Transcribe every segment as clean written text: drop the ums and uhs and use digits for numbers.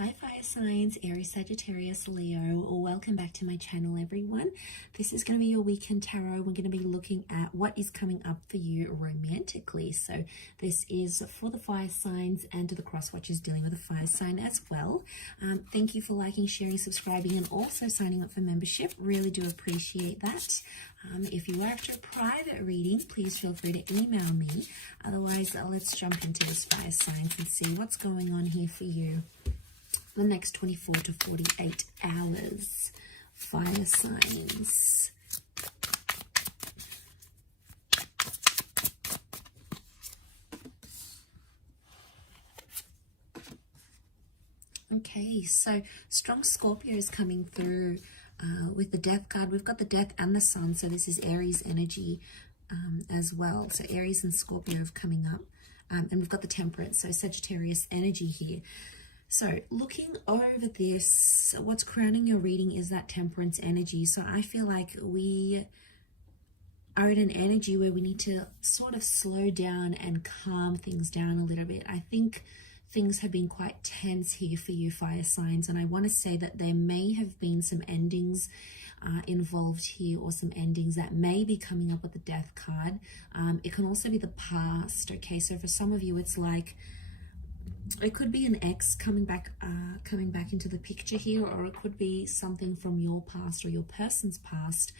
Hi fire signs, Aries, Sagittarius, Leo. Welcome back to my channel, everyone. This is going to be your weekend tarot. We're going to be looking at what is coming up for you romantically. So this is for the fire signs and to the cross watchers dealing with a fire sign as well. Thank you for liking, sharing, subscribing, and also signing up for membership. Really do appreciate that. If you are after a private reading, please feel free to email me. Otherwise, let's jump into this fire signs and see what's going on here for you. The next 24 to 48 hours. Fire signs. Okay, so strong Scorpio is coming through with the death card. We've got the death and the sun, so this is Aries energy as well. So Aries and Scorpio are coming up. And we've got the temperance, so Sagittarius energy here. So looking over this, what's crowning your reading is that temperance energy. So I feel like we are in an energy where we need to sort of slow down and calm things down a little bit. I think things have been quite tense here for you fire signs, and I want to say that there may have been some endings involved here, or some endings that may be coming up with the death card. It can also be the past. Okay, so for some of you it's like it could be an ex coming back into the picture here, or it could be something from your past or your person's past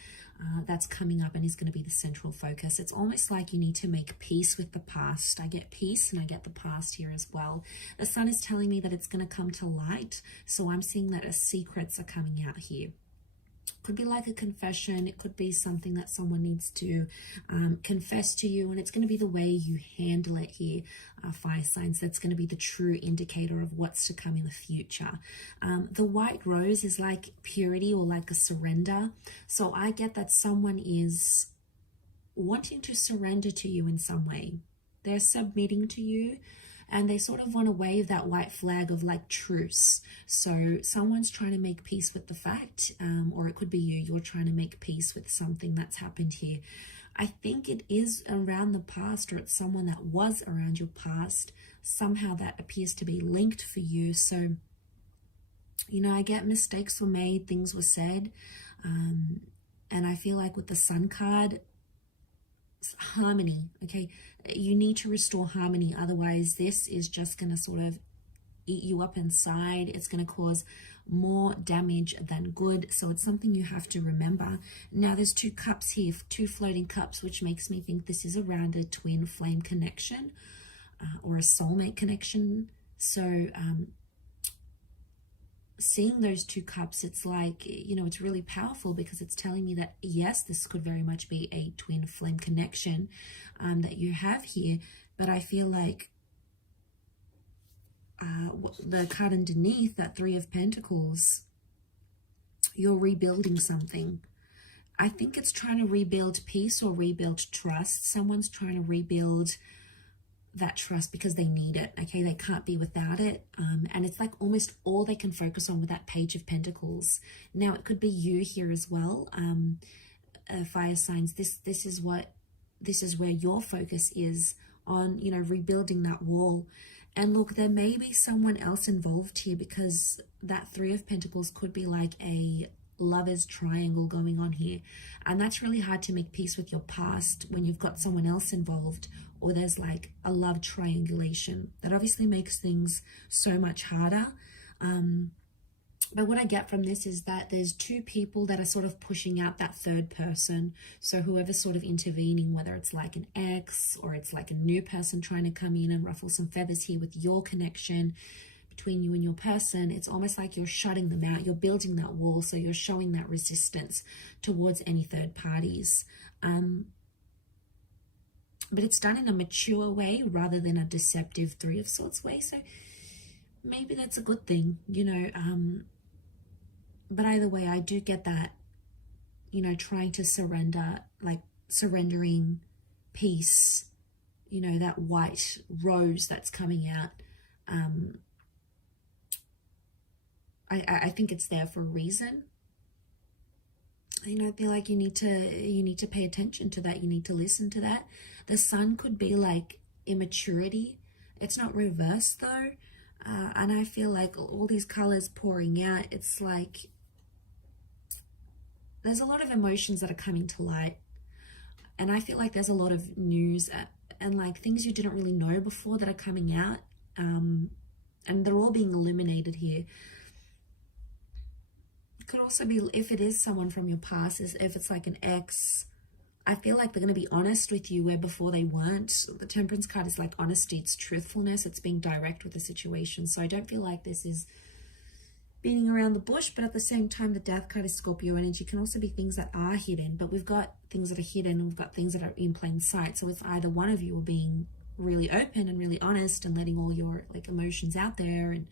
that's coming up and is going to be the central focus. It's almost like you need to make peace with the past. I get peace and I get the past here as well. The sun is telling me that it's going to come to light, so I'm seeing that secrets are coming out here. Could be like a confession. It could be something that someone needs to confess to you, and it's going to be the way you handle it here, fire signs. That's going to be the true indicator of what's to come in the future. The white rose is like purity or like a surrender. So I get that someone is wanting to surrender to you in some way. They're submitting to you, and they sort of want to wave that white flag of like truce. So someone's trying to make peace with the fact, or it could be you're trying to make peace with something that's happened here. I think it is around the past, or it's someone that was around your past. Somehow that appears to be linked for you. So, you know, I get mistakes were made, things were said. And I feel like with the sun card, harmony, okay, you need to restore harmony, otherwise this is just going to sort of eat you up inside. It's going to cause more damage than good, so it's something you have to remember. Now there's two cups here, two floating cups, which makes me think this is around a twin flame connection or a soulmate connection. So seeing those two cups, it's like, you know, it's really powerful because it's telling me that yes, this could very much be a twin flame connection that you have here. But I feel like the card underneath, that Three of Pentacles, you're rebuilding something. I think it's trying to rebuild peace or rebuild trust. Someone's trying to rebuild that trust because they need it. Okay, they can't be without it, and it's like almost all they can focus on with that Page of Pentacles. Now it could be you here as well, fire signs. This is where your focus is on, you know, rebuilding that wall. And look, there may be someone else involved here, because that Three of Pentacles could be like a lover's triangle going on here, and that's really hard to make peace with your past when you've got someone else involved, or there's like a love triangulation. That obviously makes things so much harder. But what I get from this is that there's two people that are sort of pushing out that third person. So whoever's sort of intervening, whether it's like an ex or it's like a new person trying to come in and ruffle some feathers here with your connection between you and your person, it's almost like you're shutting them out. You're building that wall, so you're showing that resistance towards any third parties. But it's done in a mature way rather than a deceptive Three of Swords way. So maybe that's a good thing, you know. But either way, I do get that, you know, trying to surrender, like surrendering peace, you know, that white rose that's coming out. I think it's there for a reason. You know, I feel like you need to pay attention to that. You need to listen to that. The sun could be like immaturity. It's not reversed though. And I feel like all these colors pouring out, it's like there's a lot of emotions that are coming to light. And I feel like there's a lot of news and like things you didn't really know before that are coming out. And they're all being eliminated here. It could also be, if it is someone from your past, if it's like an ex, I feel like they're going to be honest with you where before they weren't. The Temperance card is like honesty, it's truthfulness, it's being direct with the situation. So I don't feel like this is beating around the bush, but at the same time, the Death card is Scorpio energy. Can also be things that are hidden, but we've got things that are hidden and we've got things that are in plain sight. So if either one of you are being really open and really honest and letting all your like emotions out there and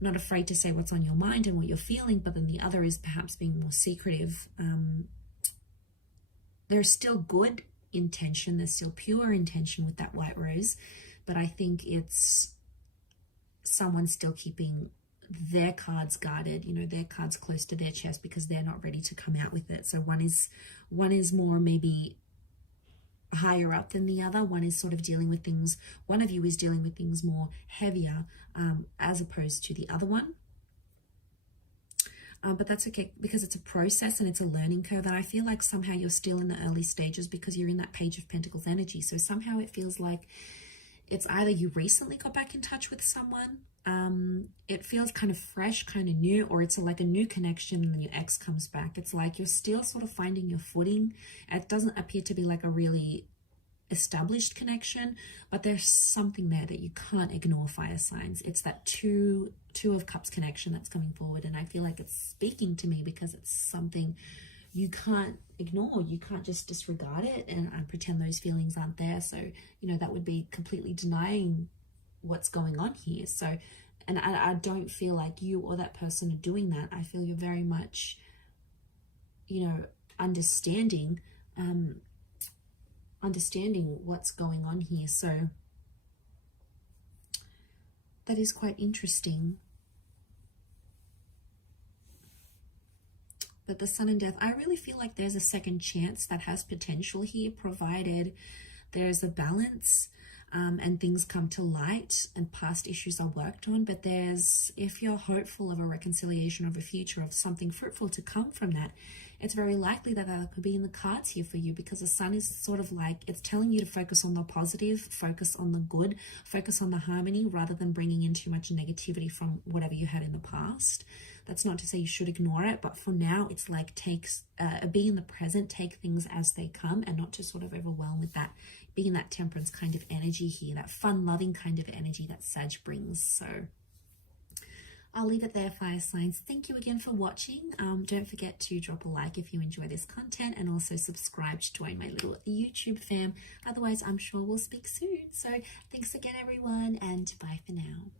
not afraid to say what's on your mind and what you're feeling, but then the other is perhaps being more secretive, there's still good intention, there's still pure intention with that white rose, but I think it's someone still keeping their cards guarded, you know, their cards close to their chest because they're not ready to come out with it. So one is more maybe higher up than the other. One is sort of dealing with things, one of you is dealing with things more heavier as opposed to the other one. But that's okay because it's a process and it's a learning curve. And I feel like somehow you're still in the early stages because you're in that Page of Pentacles energy. So somehow it feels like it's either you recently got back in touch with someone, it feels kind of fresh, kind of new, or it's like a new connection and then your ex comes back. It's like you're still sort of finding your footing. It doesn't appear to be like a really established connection, but there's something there that you can't ignore, fire signs. It's that two of cups connection that's coming forward, and I feel like it's speaking to me because it's something you can't ignore. You can't just disregard it and pretend those feelings aren't there. So, you know, that would be completely denying what's going on here. So, and I don't feel like you or that person are doing that. I feel you're very much, you know, understanding what's going on here. So that is quite interesting. But the Sun and Death, I really feel like there's a second chance that has potential here, provided there's a balance and things come to light and past issues are worked on. But if you're hopeful of a reconciliation, of a future, of something fruitful to come from that, it's very likely that that could be in the cards here for you, because the Sun is sort of like, it's telling you to focus on the positive, focus on the good, focus on the harmony, rather than bringing in too much negativity from whatever you had in the past. That's not to say you should ignore it, but for now, it's like be in the present, take things as they come, and not to sort of overwhelm with that, being that Temperance kind of energy here, that fun, loving kind of energy that Sag brings. So I'll leave it there, fire signs. Thank you again for watching. Don't forget to drop a like if you enjoy this content, and also subscribe to join my little YouTube fam. Otherwise, I'm sure we'll speak soon. So thanks again, everyone, and bye for now.